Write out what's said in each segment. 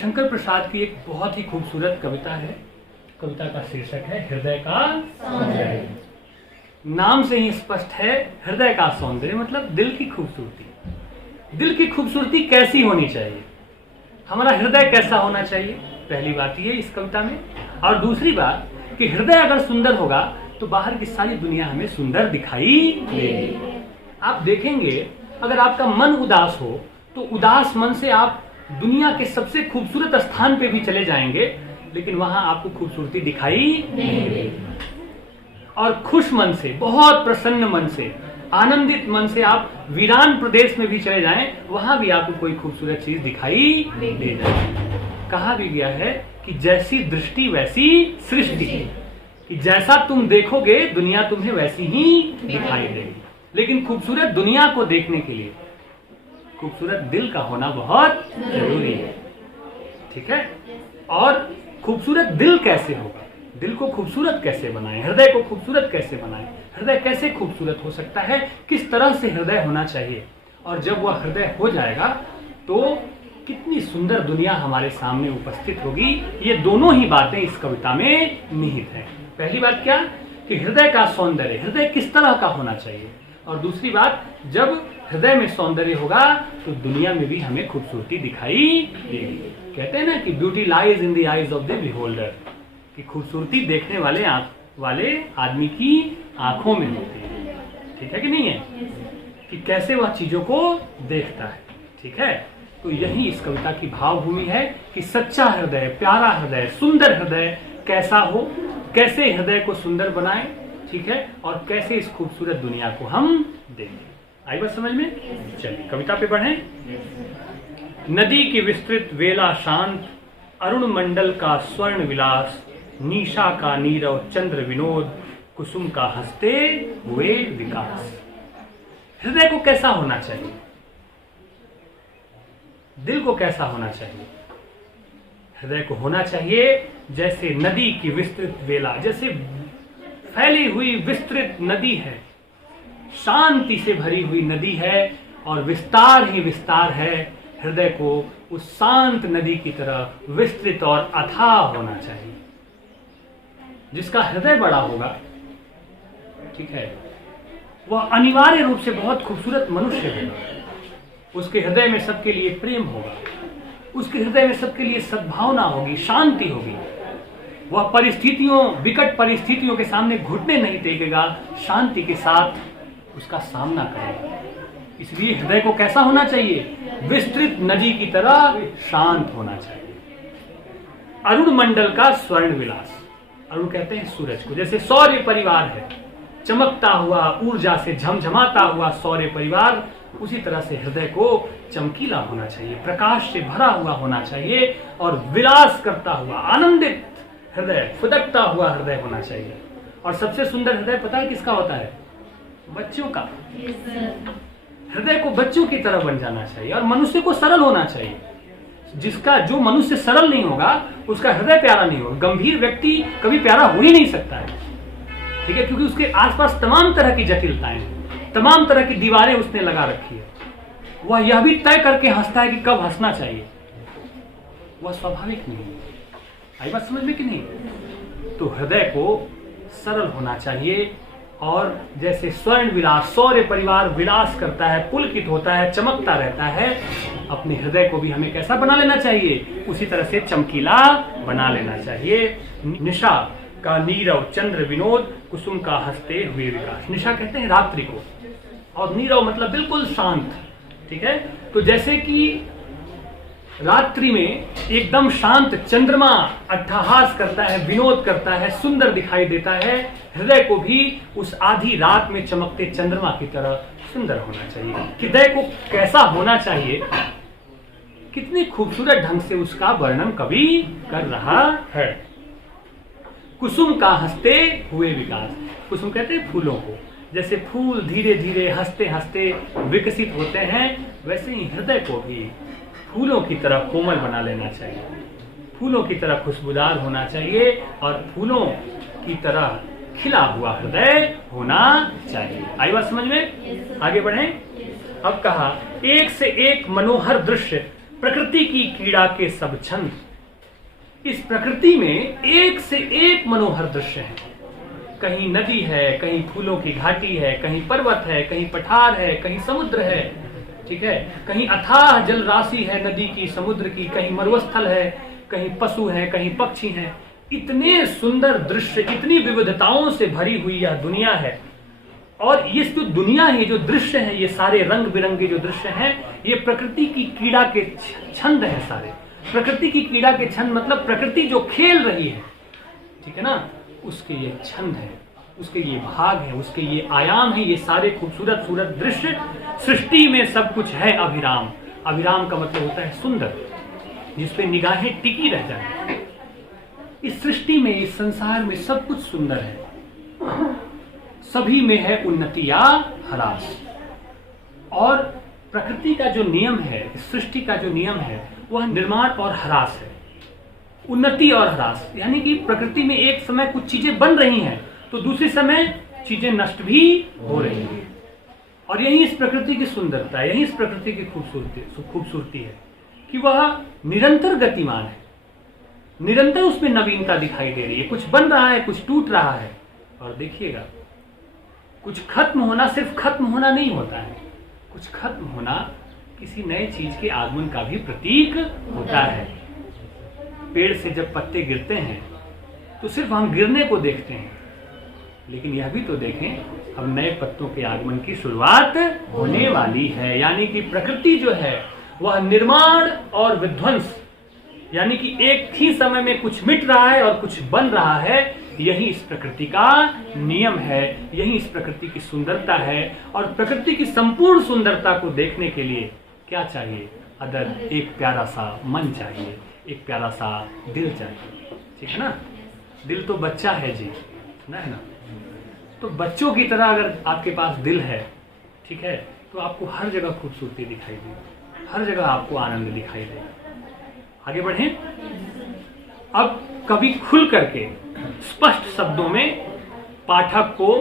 रविशंकर प्रसाद की एक बहुत ही खूबसूरत कविता है। कविता का शीर्षक है हृदय का सौंदर्य। नाम से ही स्पष्ट है, हृदय का सौंदर्य मतलब दिल की खूबसूरती। दिल की खूबसूरती कैसी होनी चाहिए, हमारा हृदय कैसा होना चाहिए, पहली बात ये इस कविता में। और दूसरी बात कि हृदय अगर सुंदर होगा तो बाहर की सारी दुनिया हमें सुंदर दिखाई देगी। आप देखेंगे अगर आपका मन उदास हो तो उदास मन से आप दुनिया के सबसे खूबसूरत स्थान पे भी चले जाएंगे, लेकिन वहां आपको खूबसूरती दिखाई नहीं देगी। और खुश मन से, बहुत प्रसन्न मन से, आनंदित मन से आप वीरान प्रदेश में भी चले जाएं, वहां भी आपको कोई खूबसूरत चीज दिखाई दे जाए। कहा भी गया है कि जैसी दृष्टि वैसी सृष्टि, कि जैसा तुम देखोगे दुनिया तुम्हें वैसी ही दिखाई देगी। लेकिन खूबसूरत दुनिया को देखने के लिए खूबसूरत दिल का होना बहुत जरूरी है, ठीक है। और खूबसूरत दिल कैसे होगा, दिल को खूबसूरत कैसे बनाएं, हृदय को खूबसूरत कैसे बनाएं, हृदय कैसे खूबसूरत हो सकता है, किस तरह से हृदय होना चाहिए, और जब वह हृदय हो जाएगा तो कितनी सुंदर दुनिया हमारे सामने उपस्थित होगी। ये दोनों ही बातें इस कविता में निहित हैं। पहली बात क्या कि हृदय का सौंदर्य, हृदय किस तरह का होना चाहिए, और दूसरी बात जब हृदय में सौंदर्य होगा तो दुनिया में भी हमें खूबसूरती दिखाई देगी। कहते हैं ना कि beauty lies in the eyes of the beholder, कि खूबसूरती देखने वाले आदमी की आंखों में होती है, ठीक है कि नहीं है, कि कैसे वह चीजों को देखता है, ठीक है। तो यही इस कविता की भावभूमि है कि सच्चा हृदय, प्यारा हृदय, सुंदर हृदय कैसा हो, कैसे हृदय को सुंदर बनाएं, ठीक है, और कैसे इस खूबसूरत दुनिया को हम देंगे। आई बात समझ में? चलिए कविता पे बढ़ें। नदी की विस्तृत वेला शांत, अरुण मंडल का स्वर्ण विलास, निशा का नीरव चंद्र विनोद, कुसुम का हंसते हुए विकास। हृदय को कैसा होना चाहिए, दिल को कैसा होना चाहिए? हृदय को होना चाहिए जैसे नदी की विस्तृत वेला, जैसे फैली हुई विस्तृत नदी है, शांति से भरी हुई नदी है और विस्तार ही विस्तार है। हृदय को उस शांत नदी की तरह विस्तृत और अथाह होना चाहिए। जिसका हृदय बड़ा होगा, ठीक है, वह अनिवार्य रूप से बहुत खूबसूरत मनुष्य होगा। उसके हृदय में सबके लिए प्रेम होगा, उसके हृदय में सबके लिए सद्भावना होगी, शांति होगी। वह परिस्थितियों, विकट परिस्थितियों के सामने घुटने नहीं टेकेगा, शांति के साथ उसका सामना करेगा। इसलिए हृदय को कैसा होना चाहिए? विस्तृत नदी की तरह शांत होना चाहिए। अरुण मंडल का स्वर्ण विलास, अरुण कहते हैं सूरज को, जैसे सौर्य परिवार है, चमकता हुआ, ऊर्जा से झमझमाता हुआ सौर्य परिवार, उसी तरह से हृदय को चमकीला होना चाहिए, प्रकाश से भरा हुआ होना चाहिए और विलास करता हुआ, आनंदित हृदय, फुदकता हुआ हृदय होना चाहिए। और सबसे सुंदर हृदय पता है किसका होता है? बच्चों का। हृदय को बच्चों की तरह बन जाना चाहिए और मनुष्य को सरल होना चाहिए। जो मनुष्य सरल नहीं होगा उसका हृदय प्यारा नहीं होगा। गंभीर व्यक्ति कभी प्यारा हो ही नहीं सकता है, ठीक है, क्योंकि उसके आसपास तमाम तरह की जटिलताएं हैं, तमाम तरह की दीवारें उसने लगा रखी है। वह यह भी तय करके हंसता है कि कब हंसना चाहिए, वह स्वाभाविक नहीं है। आई बात समझ में कि नहीं? तो हृदय को सरल होना चाहिए और जैसे स्वर्ण विलास, सौर्य परिवार विलास करता है, पुलकित होता है, चमकता रहता है, अपने हृदय को भी हमें कैसा बना लेना चाहिए? उसी तरह से चमकीला बना लेना चाहिए। निशा का नीरव चंद्र विनोद, कुसुम का हंसते हुए विकास। निशा कहते हैं रात्रि को, और नीरव मतलब बिल्कुल शांत, ठीक है। तो जैसे कि रात्रि में एकदम शांत चंद्रमा अट्टहास करता है, विनोद करता है, सुंदर दिखाई देता है, हृदय को भी उस आधी रात में चमकते चंद्रमा की तरह सुंदर होना चाहिए। हृदय को कैसा होना चाहिए, कितनी खूबसूरत ढंग से उसका वर्णन कवि कर रहा है। कुसुम का हंसते हुए विकास। कुसुम कहते हैं फूलों को, जैसे फूल धीरे धीरे हंसते हंसते विकसित होते हैं, वैसे ही हृदय को भी फूलों की तरह कोमल बना लेना चाहिए, फूलों की तरह खुशबूदार होना चाहिए और फूलों की तरह खिला हुआ हृदय होना चाहिए। आई बात समझ में? आगे बढ़ें। अब कहा, एक से एक मनोहर दृश्य प्रकृति की क्रीड़ा के सब छंद। इस प्रकृति में एक से एक मनोहर दृश्य है। कहीं नदी है, कहीं फूलों की घाटी है, कहीं पर्वत है, कहीं पठार है, कहीं समुद्र है, ठीक है, कहीं अथाह जल राशि है नदी की, समुद्र की, कहीं मरुस्थल है, कहीं पशु है, कहीं पक्षी हैं। इतने सुंदर दृश्य, इतनी विविधताओं से भरी हुई यह दुनिया है। और ये जो दुनिया है, जो दृश्य है, ये सारे रंग बिरंगे जो दृश्य हैं, ये प्रकृति की क्रीड़ा के छंद हैं सारे। प्रकृति की क्रीड़ा के छंद मतलब प्रकृति जो खेल रही है, ठीक है ना, उसके ये छंद है, उसके ये भाग है, उसके ये आयाम है, ये सारे खूबसूरत सूरत दृश्य। सृष्टि में सब कुछ है अभिराम। अभिराम का मतलब होता है सुंदर, जिसपे निगाहें टिकी रह जाए। इस सृष्टि में, इस संसार में सब कुछ सुंदर है। सभी में है उन्नति या ह्रास। और प्रकृति का जो नियम है, सृष्टि का जो नियम है, वह निर्माण और ह्रास है। उन्नति और ह्रास यानी कि प्रकृति में एक समय कुछ चीजें बन रही हैं तो दूसरे समय चीजें नष्ट भी हो रही हैं। और यही इस प्रकृति की सुंदरता है, यही इस प्रकृति की खूबसूरती है कि वह निरंतर गतिमान है। निरंतर उसमें नवीनता दिखाई दे रही है। कुछ बन रहा है, कुछ टूट रहा है। और देखिएगा, कुछ खत्म होना सिर्फ खत्म होना नहीं होता है। कुछ खत्म होना किसी नए चीज के आगमन का भी प्रतीक होता है। पेड़ से जब पत्ते गिरते हैं तो सिर्फ हम गिरने को देखते हैं, लेकिन यह भी तो देखें अब नए पत्तों के आगमन की शुरुआत होने वाली है। यानी कि प्रकृति जो है वह निर्माण और विध्वंस, यानी कि एक ही समय में कुछ मिट रहा है और कुछ बन रहा है। यही इस प्रकृति का नियम है, यही इस प्रकृति की सुंदरता है। और प्रकृति की संपूर्ण सुंदरता को देखने के लिए क्या चाहिए? अदर एक प्यारा सा मन चाहिए, एक प्यारा सा दिल चाहिए, ठीक है ना। दिल तो बच्चा है जी, है ना। तो बच्चों की तरह अगर आपके पास दिल है, ठीक है, तो आपको हर जगह खूबसूरती दिखाई देगी, हर जगह आपको आनंद दिखाई देगा। आगे बढ़ें। अब कवि खुल करके स्पष्ट शब्दों में पाठक को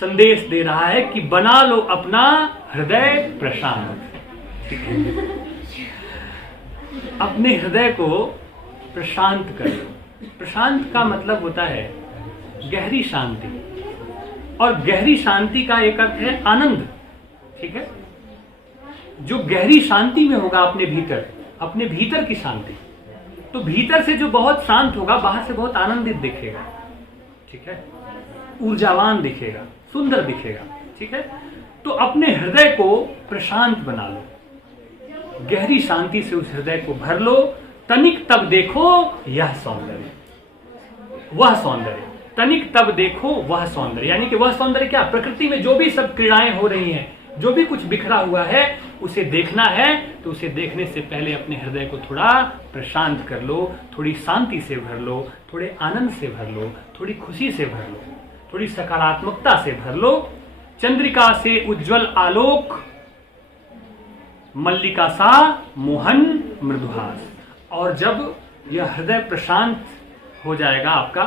संदेश दे रहा है कि बना लो अपना हृदय प्रशांत। ठीक है, अपने हृदय को प्रशांत करो। प्रशांत का मतलब होता है गहरी शांति, और गहरी शांति का एक अर्थ है आनंद। ठीक है, जो गहरी शांति में होगा अपने भीतर की शांति, तो भीतर से जो बहुत शांत होगा बाहर से बहुत आनंदित दिखेगा, ठीक है, ऊर्जावान दिखेगा, सुंदर दिखेगा। ठीक है, तो अपने हृदय को प्रशांत बना लो, गहरी शांति से उस हृदय को भर लो। तनिक तब देखो यह सौंदर्य, वह सौंदर्य, तनिक तब देखो वह सौंदर्य। यानी कि वह सौंदर्य क्या? प्रकृति में जो भी सब क्रीड़ाएं हो रही हैं, जो भी कुछ बिखरा हुआ है, उसे देखना है तो उसे देखने से पहले अपने हृदय को थोड़ा प्रशांत कर लो, थोड़ी शांति से भर लो, थोड़े आनंद से भर लो, थोड़ी खुशी से भर लो, थोड़ी सकारात्मकता से भर लो। चंद्रिका से उज्जवल आलोक, मल्लिका सा मोहन मृदुहास। और जब यह हृदय प्रशांत हो जाएगा आपका,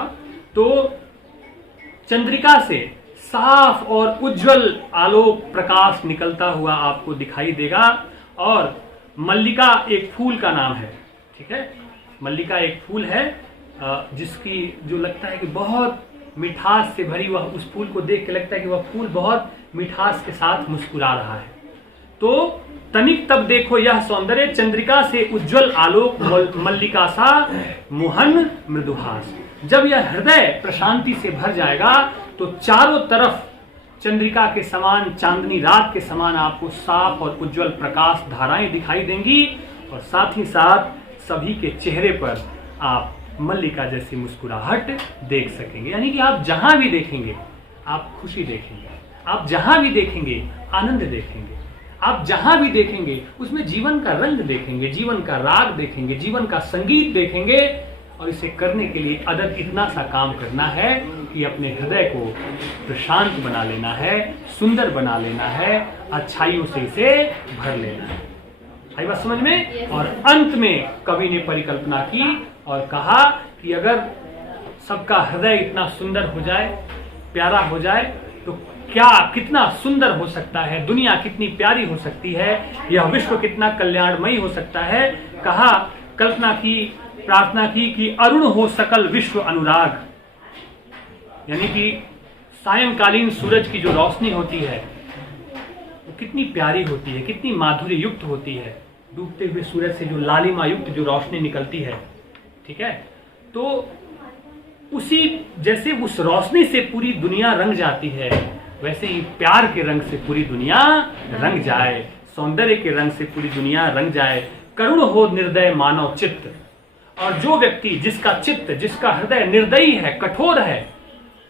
तो चंद्रिका से साफ और उज्जवल आलोक प्रकाश निकलता हुआ आपको दिखाई देगा। और मल्लिका एक फूल का नाम है, ठीक है, मल्लिका एक फूल है जिसकी जो लगता है कि बहुत मिठास से भरी, वह उस फूल को देख के लगता है कि वह फूल बहुत मिठास के साथ मुस्कुरा रहा है। तो तनिक तब देखो यह सौंदर्य, चंद्रिका से उज्जवल आलोक, मल्लिका सा मोहन मृदुहास। जब यह हृदय प्रशांति से भर जाएगा तो चारों तरफ चंद्रिका के समान, चांदनी रात के समान आपको साफ और उज्जवल प्रकाश धाराएं दिखाई देंगी। और साथ ही साथ सभी के चेहरे पर आप मल्लिका जैसी मुस्कुराहट देख सकेंगे। यानी कि आप जहां भी देखेंगे आप खुशी देखेंगे, आप जहां भी देखेंगे आनंद देखेंगे, आप जहां भी देखेंगे उसमें जीवन का रंग देखेंगे, जीवन का राग देखेंगे, जीवन का संगीत देखेंगे। और इसे करने के लिए अदर इतना सा काम करना है कि अपने हृदय को प्रशांत बना लेना है, सुंदर बना लेना है, अच्छाइयों से इसे भर लेना है। आई बात समझ में? और अंत में कवि ने परिकल्पना की और कहा कि अगर सबका हृदय इतना सुंदर हो जाए, प्यारा हो जाए, तो क्या कितना सुंदर हो सकता है, दुनिया कितनी प्यारी हो सकती है, यह विश्व कितना कल्याणमयी हो सकता है। कहा, कल्पना की, प्रार्थना की कि अरुण हो सकल विश्व अनुराग, यानी कि सायंकालीन सूरज की जो रोशनी होती है वो कितनी प्यारी होती है, कितनी माधुर्य युक्त होती है। डूबते हुए सूरज से जो लालिमा युक्त जो रोशनी निकलती है, ठीक है, तो उसी जैसे उस रोशनी से पूरी दुनिया रंग जाती है, वैसे ही प्यार के रंग से पूरी दुनिया रंग जाए, सौंदर्य के रंग से पूरी दुनिया रंग जाए। करुण हो निर्दय मानव चित्त, और जो व्यक्ति, जिसका चित्त, जिसका हृदय निर्दयी है, कठोर है,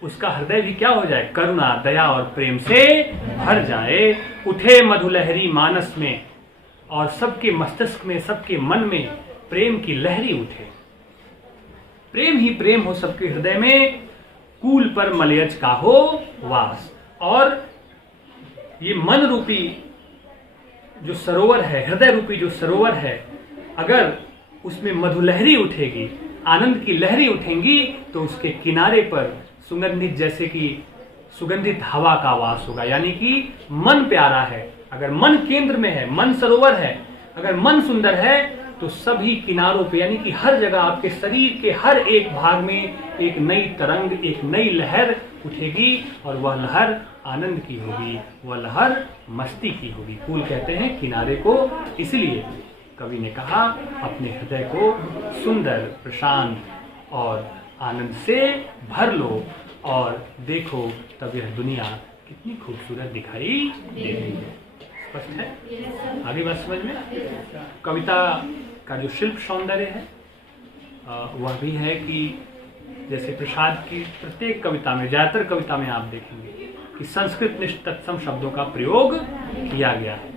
उसका हृदय भी क्या हो जाए, करुणा, दया और प्रेम से भर जाए। उठे मधुलहरी मानस में, और सबके मस्तिष्क में, सबके मन में प्रेम की लहरी उठे। प्रेम ही प्रेम हो सबके हृदय में, कूल पर मलयज का हो वास। और ये मन रूपी जो सरोवर है, हृदय रूपी जो सरोवर है, अगर उसमें मधुलहरी उठेगी, आनंद की लहरी उठेंगी, तो उसके किनारे पर सुगंधित, जैसे कि सुगंधित हवा का वास होगा। यानी कि मन प्यारा है, अगर मन केंद्र में है, मन सरोवर है, अगर मन सुंदर है, तो सभी किनारों पे, यानी कि हर जगह, आपके शरीर के हर एक भाग में एक नई तरंग, एक नई लहर उठेगी, और वह लहर आनंद की होगी, वह लहर मस्ती की होगी। कूल कहते हैं किनारे को, इसलिए कवि ने कहा अपने हृदय को सुंदर, प्रशांत और आनंद से भर लो और देखो, तब यह दुनिया कितनी खूबसूरत दिखाई दे रही है। स्पष्ट है? आगे बात समझ में? कविता का जो शिल्प सौंदर्य है वह भी है कि जैसे प्रसाद की प्रत्येक कविता में, ज्यादातर कविता में आप देखेंगे कि संस्कृत निष्ठ तत्सम शब्दों का प्रयोग किया गया है,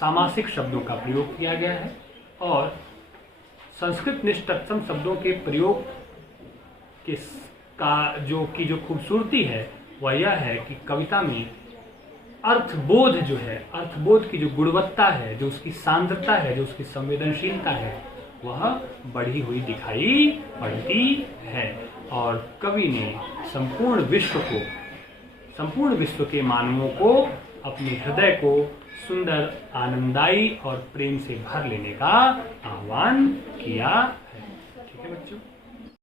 सामासिक शब्दों का प्रयोग किया गया है। और संस्कृत निष्ठ तत्सम शब्दों के प्रयोग के जो खूबसूरती है वह यह है कि कविता में अर्थबोध जो है, अर्थबोध की जो गुणवत्ता है, जो उसकी सांद्रता है, जो उसकी संवेदनशीलता है, वह बढ़ी हुई दिखाई पड़ती है। और कवि ने संपूर्ण विश्व के मानवों को, अपने हृदय को सुंदर, आनंददायी और प्रेम से भर लेने का आह्वान किया है। ठीक है बच्चों?